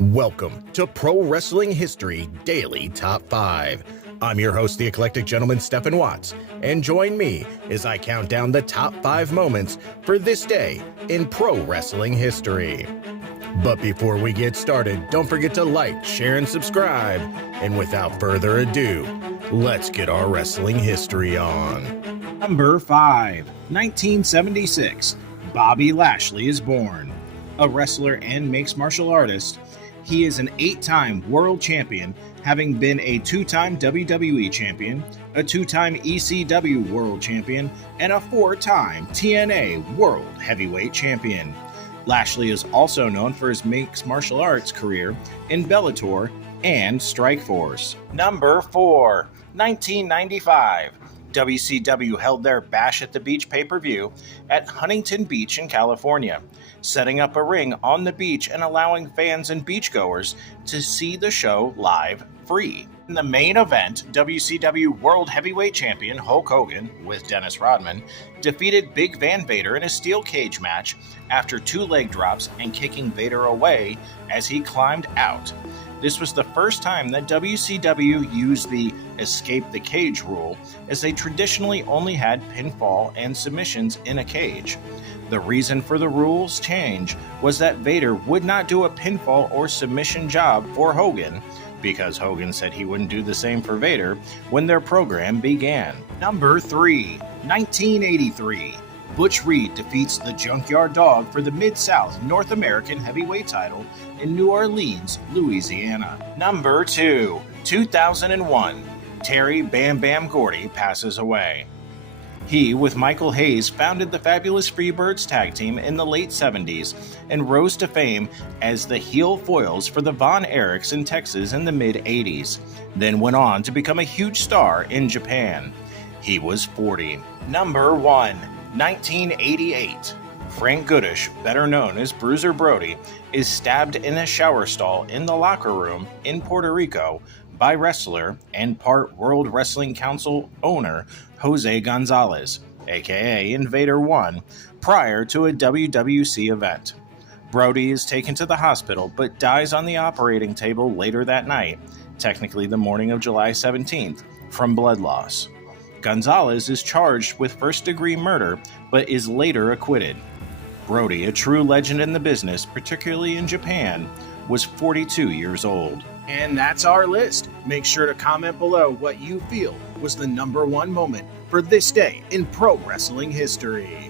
Welcome to Pro Wrestling History Daily Top 5. I'm your host, the eclectic gentleman, Stephen Watts, and join me as I count down the top 5 moments for this day in pro wrestling history. But before we get started, don't forget to like, share, and subscribe. And without further ado, let's get our wrestling history on. Number 5, 1976, Bobby Lashley is born. A wrestler and mixed martial artist, he is an 8-time world champion, having been a 2-time WWE champion, a 2-time ECW world champion, and a 4-time TNA world heavyweight champion. Lashley is also known for his mixed martial arts career in Bellator and Strikeforce. Number 4, 1995. WCW held their Bash at the Beach pay-per-view at Huntington Beach in California, setting up a ring on the beach and allowing fans and beachgoers to see the show live free. In the main event, WCW World Heavyweight Champion Hulk Hogan, with Dennis Rodman, defeated Big Van Vader in a steel cage match after 2 leg drops and kicking Vader away as he climbed out. This was the first time that WCW used the escape the cage rule, as they traditionally only had pinfall and submissions in a cage. The reason for the rules change was that Vader would not do a pinfall or submission job for Hogan, because Hogan said he wouldn't do the same for Vader when their program began. Number 3, 1983. Butch Reed defeats the Junkyard Dog for the Mid-South North American Heavyweight title in New Orleans, Louisiana. Number 2, 2001. Terry Bam Gordy passes away. He, with Michael Hayes, founded the Fabulous Freebirds tag team in the late 70s and rose to fame as the heel foils for the Von Erichs in Texas in the mid-80s, then went on to become a huge star in Japan. He was 40. Number 1, 1988. Frank Goodish, better known as Bruiser Brody, is stabbed in a shower stall in the locker room in Puerto Rico by wrestler and part World Wrestling Council owner Jose Gonzalez, aka Vader 1, prior to a WWC event. Brody is taken to the hospital but dies on the operating table later that night, technically the morning of July 17th, from blood loss. Gonzalez is charged with first-degree murder but is later acquitted. Brody, a true legend in the business, particularly in Japan, was 42 years old. And that's our list. Make sure to comment below what you feel was the number 1 moment for this day in pro wrestling history.